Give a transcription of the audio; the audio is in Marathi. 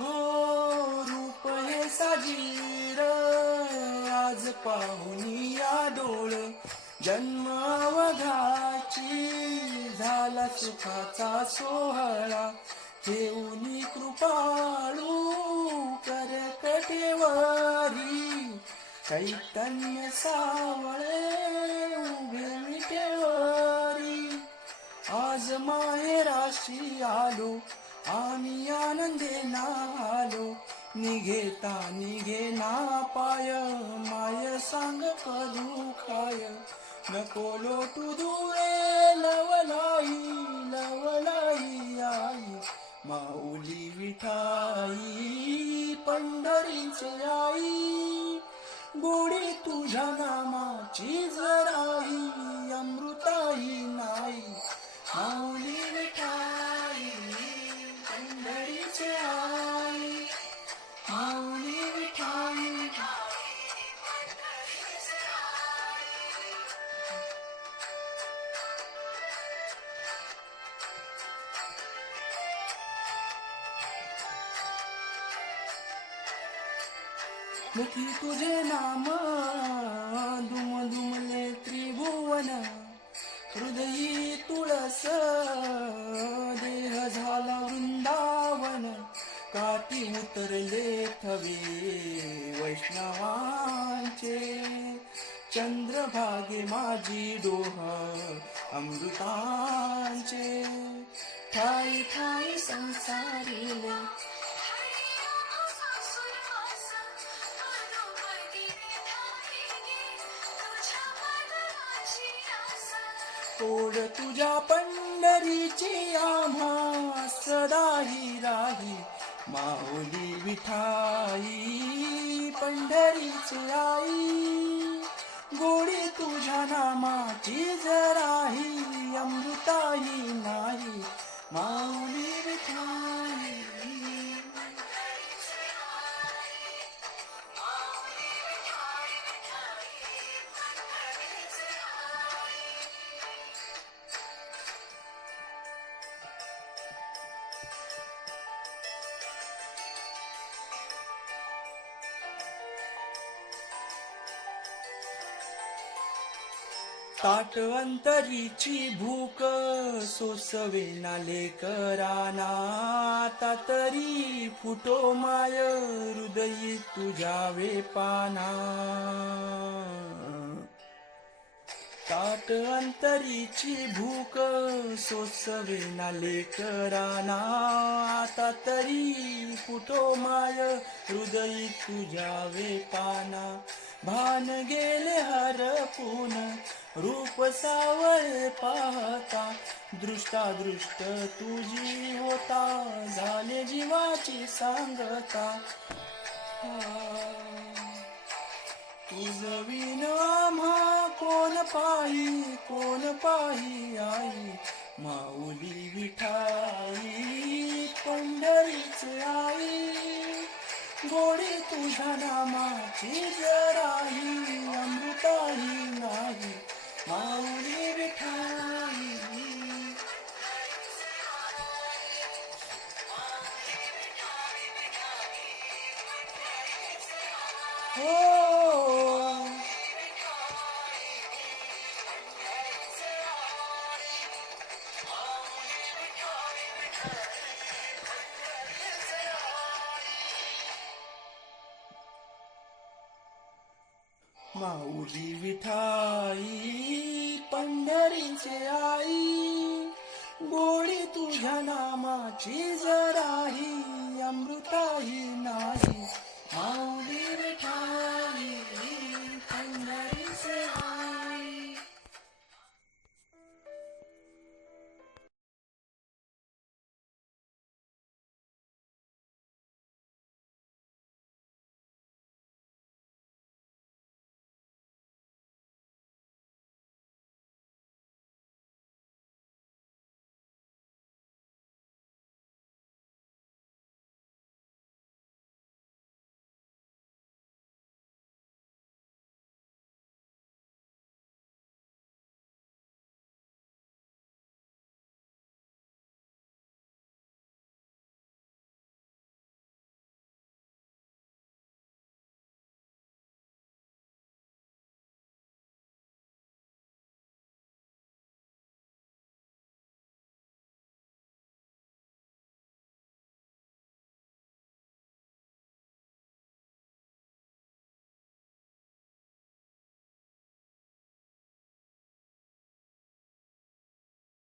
हो रूप हे साजीर आज पाहुनी या डोळ जन्म अवघाची झाला सुखाचा सोहळा ठेवली कृपाळू करकटेवरी चैतन्य सावळे उभे विटेवरी आज माहेराशी आलो आम्ही आनंदे आलो निघेना पाय माय सांग करू खाय नको लोटू दुरे लवलाई आई माऊली विठाई पंढरीचे आई गोडी तुझ्या नामाची जराई अमृताई नाही माऊली विठाई पंढरीचे आई माऊली विठाई मुखी तुझे नाम दुम दुमले त्रिभुवन हृदयी तुळस देह झाला वृंदावन काठी उतरले थवे वैष्णवांचे चंद्रभागे माझी डोह अमृतांचे ठाई ठाई संसारिले ओढ तुझ्या पंढरीची आम्हा सदाही राही माऊली विठाई पंढरीची आई गोडी तुझ्या नामाची जराही अमृताही नाही माऊली विठाई ताट अंतरीची भूक सोसवेना लेकराना आता तरी फुटो माय हृदयी तुझ्या वेपाना ताट अंतरीची भूक सोसवेना लेकराना आता तरी फुटो माय हृदयी तुझ्या वेपाना भान गेले हरपून रूप सावळे पाहता दृष्टादृष्ट तुझी होता झाले जीवाची सांगता तुझ विन आम्हा कोण पाही आई माऊली विठाई पंढरीची आई गोडी तुझ्या नामाची जराही अमृताही नाही माऊली विठाई हो माऊली विठाई पंढरीचे आई गोडी तुझ्या नामाची जराही अमृताही